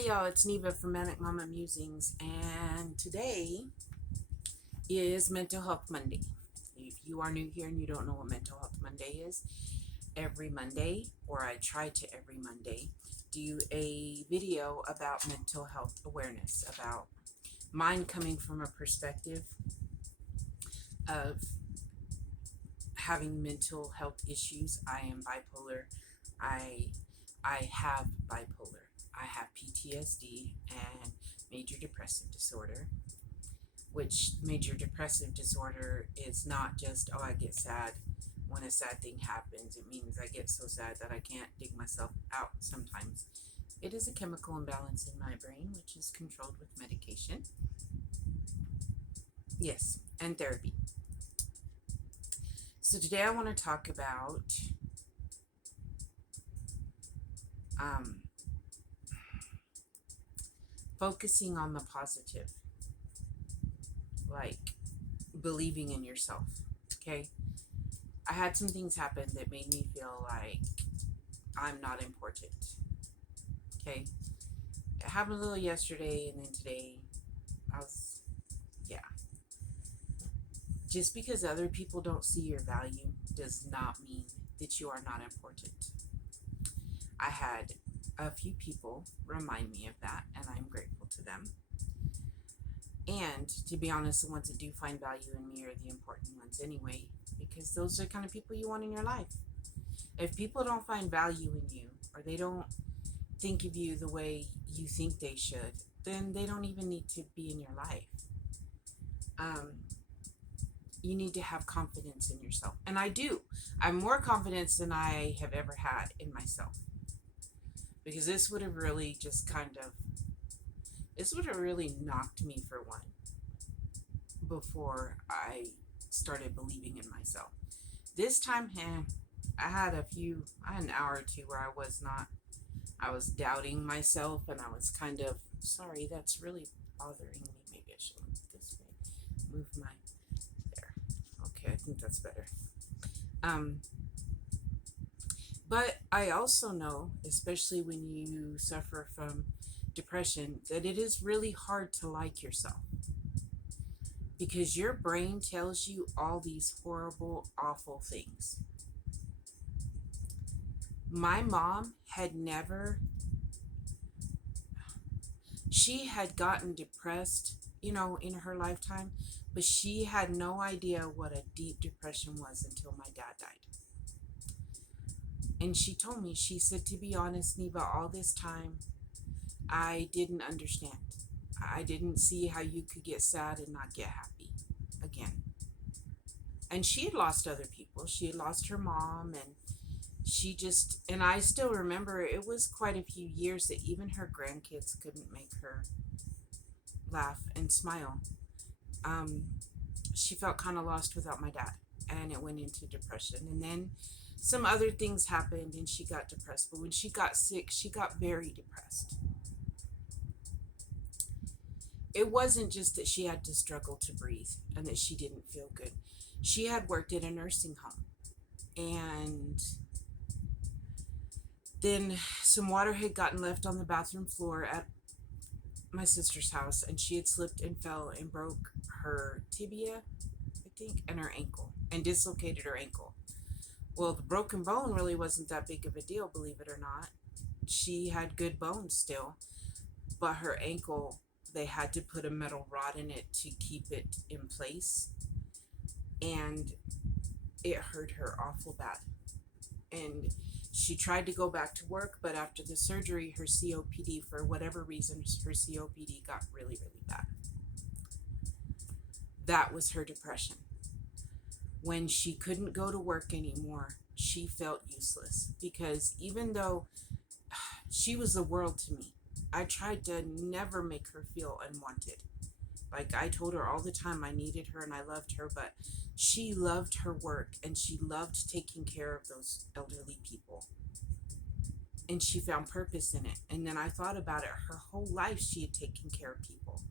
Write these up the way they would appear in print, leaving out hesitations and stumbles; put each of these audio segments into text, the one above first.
Hi y'all, it's Neva from Manic Mama Musings, and today is Mental Health Monday. If you are new here and you don't know what Mental Health Monday is, every Monday, or I try to every Monday, do a video about mental health awareness, about mine coming from a perspective of having mental health issues. I am bipolar. I I have bipolar. I have PTSD and major depressive disorder, which major depressive disorder is not just, oh, I get sad when a sad thing happens. It means I get so sad that I can't dig myself out sometimes. It is a chemical imbalance in my brain, which is controlled with medication. Yes, and therapy. So today I want to talk about um, focusing on the positive, like believing in yourself. Okay. I had some things happen that made me feel like I'm not important. Okay. It happened a little yesterday, and then today I was, yeah. Just because other people don't see your value does not mean that you are not important. I had a few people remind me of that, and I'm grateful to them. And to be honest, the ones that do find value in me are the important ones anyway, because those are the kind of people you want in your life. If people don't find value in you, or they don't think of you the way you think they should, then they don't even need to be in your life. Um, you need to have confidence in yourself. And I do. I'm more confidence than I have ever had in myself. Because this would have really just this would have really knocked me for one before I started believing in myself. This time, I had an hour or two where I was doubting myself, and I was kind of, sorry, that's really bothering me. Maybe I should move this way. Move my, there. Okay, I think that's better. Um, but I also know, especially when you suffer from depression, that it is really hard to like yourself because your brain tells you all these horrible, awful things. My mom had never, she had gotten depressed, in her lifetime, but she had no idea what a deep depression was until my dad died. And she told me, she said, to be honest, Neva, all this time, I didn't understand. I didn't see how you could get sad and not get happy again. And she had lost other people. She had lost her mom, and and I still remember it was quite a few years that even her grandkids couldn't make her laugh and smile. Um, she felt kind of lost without my dad, and it went into depression. And then some other things happened, and she got depressed. But when she got sick, she got very depressed. It wasn't just that she had to struggle to breathe and that she didn't feel good. She had worked at a nursing home, and then some water had gotten left on the bathroom floor at my sister's house, and she had slipped and fell and broke her tibia, I think, and her ankle, and dislocated her ankle. Well, the broken bone really wasn't that big of a deal, believe it or not. She had good bones still, but her ankle, they had to put a metal rod in it to keep it in place, and it hurt her awful bad. And she tried to go back to work, but after the surgery, her COPD, for whatever reason, her COPD got really, really bad. That was her depression. When she couldn't go to work anymore, she felt useless, because even though she was the world to me, I tried to never make her feel unwanted. Like, I told her all the time I needed her and I loved her, but she loved her work and she loved taking care of those elderly people. And she found purpose in it. And then I thought about it. Her whole life she had taken care of people.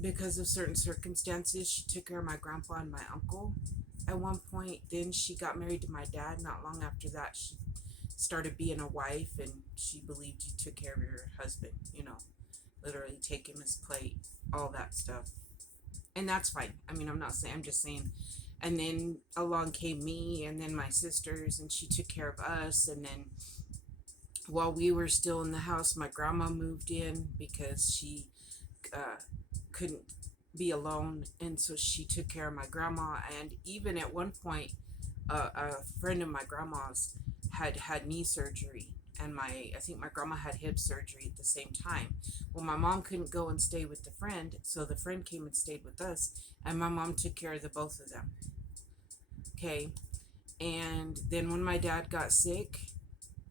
Because of certain circumstances, she took care of my grandpa and my uncle at one point. Then she got married to my dad. Not long after that, she started being a wife and she believed you took care of your husband, literally take him his plate, all that stuff. And that's fine. I mean, I'm just saying. And then along came me and then my sisters, and she took care of us. And then while we were still in the house, my grandma moved in because she uh, couldn't be alone. And so she took care of my grandma. And even at one point, a friend of my grandma's had knee surgery, and I think my grandma had hip surgery at the same time. Well, my mom couldn't go and stay with the friend, so the friend came and stayed with us, and my mom took care of the both of them. Okay, and then when my dad got sick,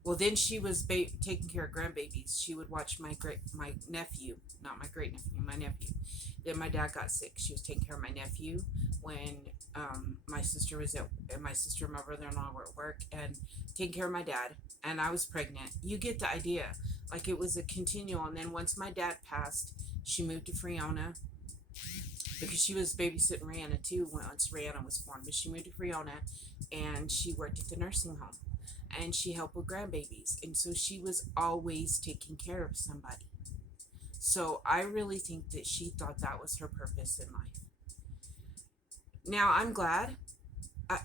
well, then she was taking care of grandbabies. She would watch my nephew, not my great nephew, my nephew. Then my dad got sick. She was taking care of my nephew when my sister was my sister and my brother-in-law were at work, and taking care of my dad. And I was pregnant. You get the idea. Like, it was a continual. And then once my dad passed, she moved to Friona because she was babysitting Rihanna too once Rihanna was born. But she moved to Friona, and she worked at the nursing home, and she helped with grandbabies. And so she was always taking care of somebody. So I really think that she thought that was her purpose in life. Now, I'm glad. I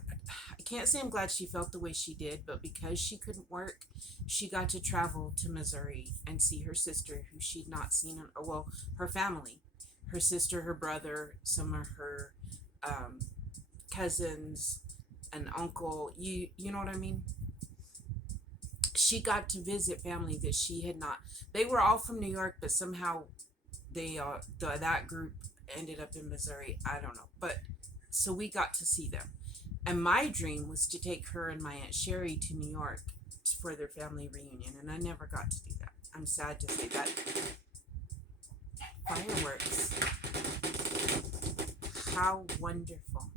can't say I'm glad she felt the way she did, but because she couldn't work, she got to travel to Missouri and see her sister, who she'd not seen, well, her family, her sister, her brother, some of her cousins, an uncle. You know what I mean? She got to visit family that she had not. They were all from New York, but somehow that group ended up in Missouri. I don't know, but so we got to see them. And my dream was to take her and my Aunt Sherry to New York for their family reunion, and I never got to do that. I'm sad to say that. Fireworks. How wonderful.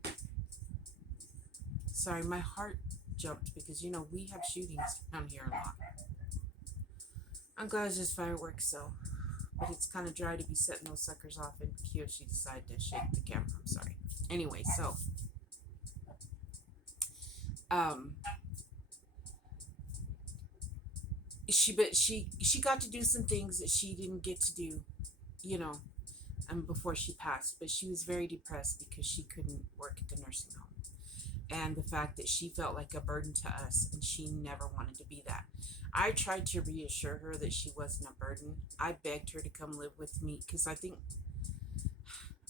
Sorry, my heart jumped because, we have shootings down here a lot. I'm glad it's just fireworks, so. But it's kind of dry to be setting those suckers off, and Kiyoshi decided to shake the camera. I'm sorry. Anyway, so. She got to do some things that she didn't get to do, before she passed. But she was very depressed because she couldn't work at the nursing home, and the fact that she felt like a burden to us, and she never wanted to be that. I tried to reassure her that she wasn't a burden. I begged her to come live with me because I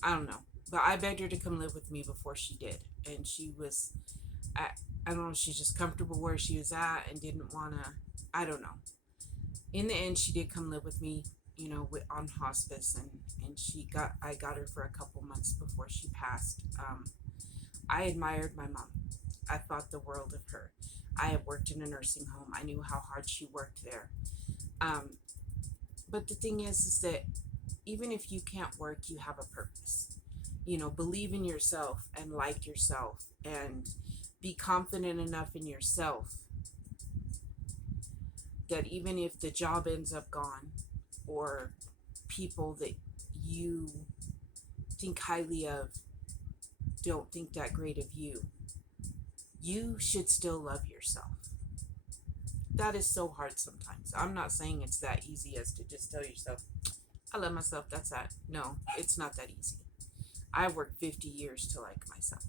don't know, but I begged her to come live with me before she did, and she was, I don't know, she's just comfortable where she was at and didn't want to. I don't know. In the end, she did come live with me, on hospice, and I got her for a couple months before she passed. I admired my mom. I thought the world of her. I had worked in a nursing home. I knew how hard she worked there. But the thing is that even if you can't work, you have a purpose. Believe in yourself and like yourself, and be confident enough in yourself that even if the job ends up gone, or people that you think highly of don't think that great of you, you should still love yourself. That is so hard sometimes. I'm not saying it's that easy as to just tell yourself, I love myself, that's that. No, it's not that easy. I worked 50 years to like myself.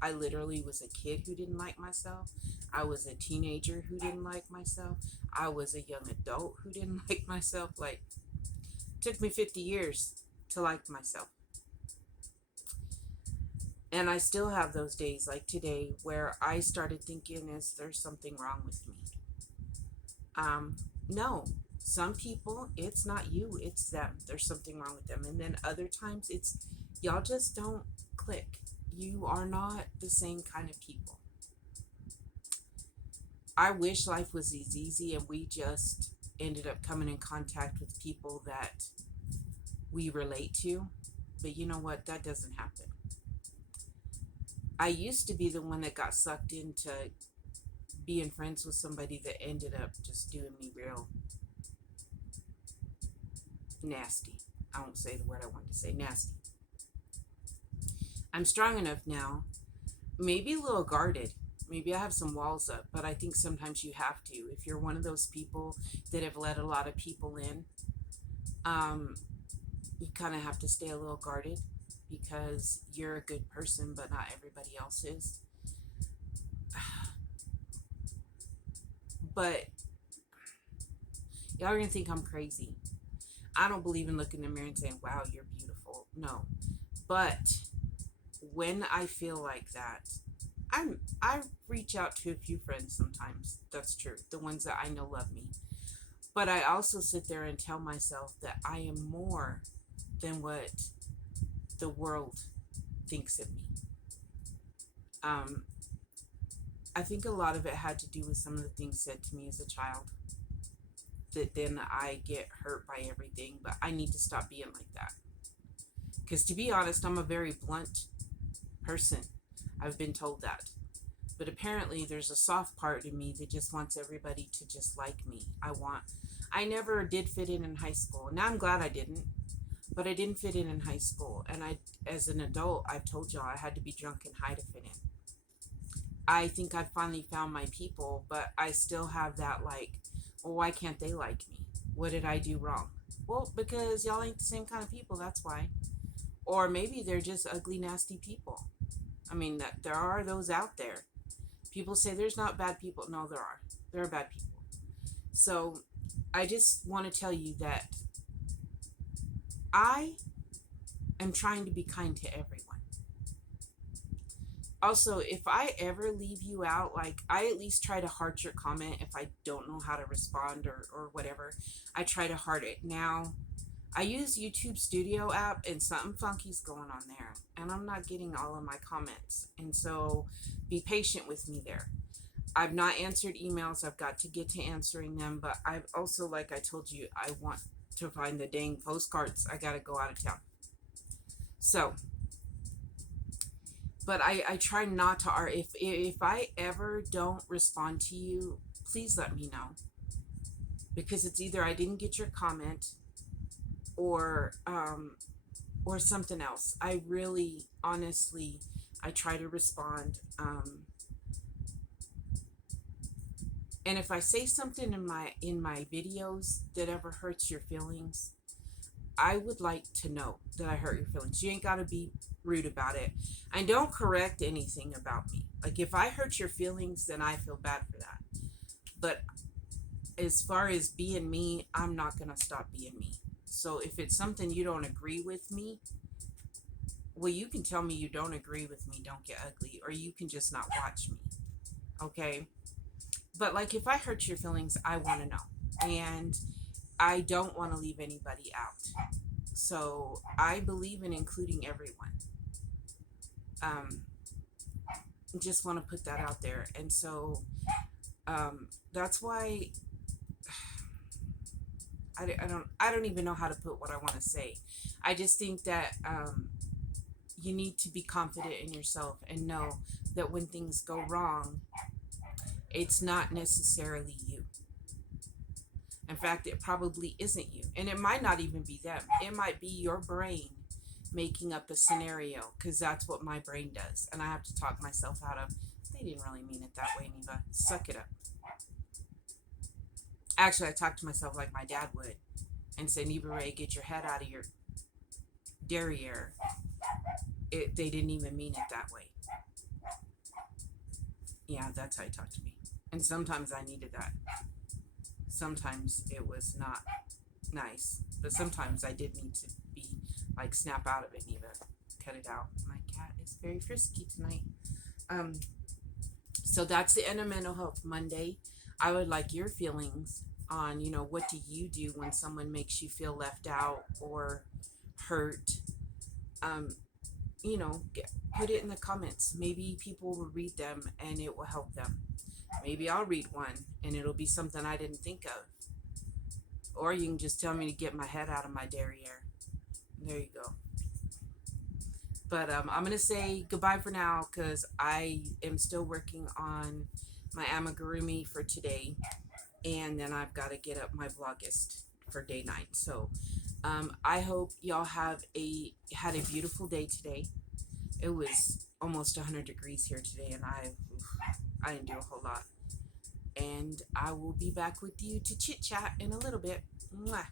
I literally was a kid who didn't like myself. I was a teenager who didn't like myself. I was a young adult who didn't like myself. Like, it took me 50 years to like myself. And I still have those days, like today, where I started thinking, is there something wrong with me? No. Some people, it's not you, it's them. There's something wrong with them. And then other times, it's y'all just don't click. You are not the same kind of people. I wish life was as easy and we just ended up coming in contact with people that we relate to. But you know what? That doesn't happen. I used to be the one that got sucked into being friends with somebody that ended up just doing me real nasty. I won't say the word I wanted to say, nasty. I'm strong enough now, maybe a little guarded, Maybe I have some walls up, but I think sometimes you have to. If you're one of those people that have let a lot of people in, um, you kind of have to stay a little guarded because you're a good person, but not everybody else is. But y'all are gonna think I'm crazy. I don't believe in looking in the mirror and saying, "Wow, you're beautiful." No, but when I feel like that, I reach out to a few friends sometimes. That's true. The ones that I know love me. But I also sit there and tell myself that I am more than what the world thinks of me. Um, I think a lot of it had to do with some of the things said to me as a child. That then I get hurt by everything, but I need to stop being like that. Because to be honest, I'm a very blunt person. I've been told that. But apparently there's a soft part in me that just wants everybody to just like me. I never did fit in high school. Now I'm glad I didn't, but I didn't fit in high school. And as an adult, I've told y'all I had to be drunk and high to fit in. I think I finally found my people, but I still have that like, well, why can't they like me? What did I do wrong? Well, because y'all ain't the same kind of people, that's why. Or maybe they're just ugly, nasty people. I mean, that there are those out there. People say there's not bad people. No, there are. There are bad people. So I just want to tell you that I am trying to be kind to everyone. Also, if I ever leave you out, like I at least try to heart your comment if I don't know how to respond or whatever. I try to heart it. Now, I use YouTube Studio app and something funky's going on there. And I'm not getting all of my comments. And so be patient with me there. I've not answered emails. I've got to get to answering them. But I've also, like I told you, I want to find the dang postcards. I got to go out of town. So, but I try not to. If I ever don't respond to you, please let me know. Because it's either I didn't get your comment or something else. I really, honestly, I try to respond. And if I say something in my videos that ever hurts your feelings, I would like to know that I hurt your feelings. You ain't got to be rude about it. And don't correct anything about me. Like if I hurt your feelings, then I feel bad for that. But as far as being me, I'm not going to stop being me. So if it's something you don't agree with me, well, you can tell me you don't agree with me, don't get ugly, or you can just not watch me. Okay? But like if I hurt your feelings, I want to know. And I don't want to leave anybody out. So I believe in including everyone. Um, just want to put that out there. And so that's why I don't even know how to put what I want to say. I just think that you need to be confident in yourself and know that when things go wrong, it's not necessarily you. In fact, it probably isn't you. And it might not even be them. It might be your brain making up a scenario because that's what my brain does. And I have to talk myself out of, they didn't really mean it that way, Neva. Suck it up. Actually, I talk to myself like my dad would and say, Neva Ray, get your head out of your derriere. They didn't even mean it that way. Yeah, that's how he talked to me. And sometimes I needed that. Sometimes it was not nice, but sometimes I did need to be like snap out of it, Neva. Cut it out. My cat is very frisky tonight. So that's the end of Mental Health Monday. I would like your feelings on, what do you do when someone makes you feel left out or hurt? Put it in the comments. Maybe people will read them and it will help them. Maybe I'll read one and it'll be something I didn't think of. Or you can just tell me to get my head out of my derriere. There you go. But I'm going to say goodbye for now because I am still working on my amigurumi for today. And then I've got to get up my vlogist for day 9. So I hope y'all had a beautiful day today. It was almost 100 degrees here today, and I didn't do a whole lot. And I will be back with you to chit chat in a little bit. Mwah.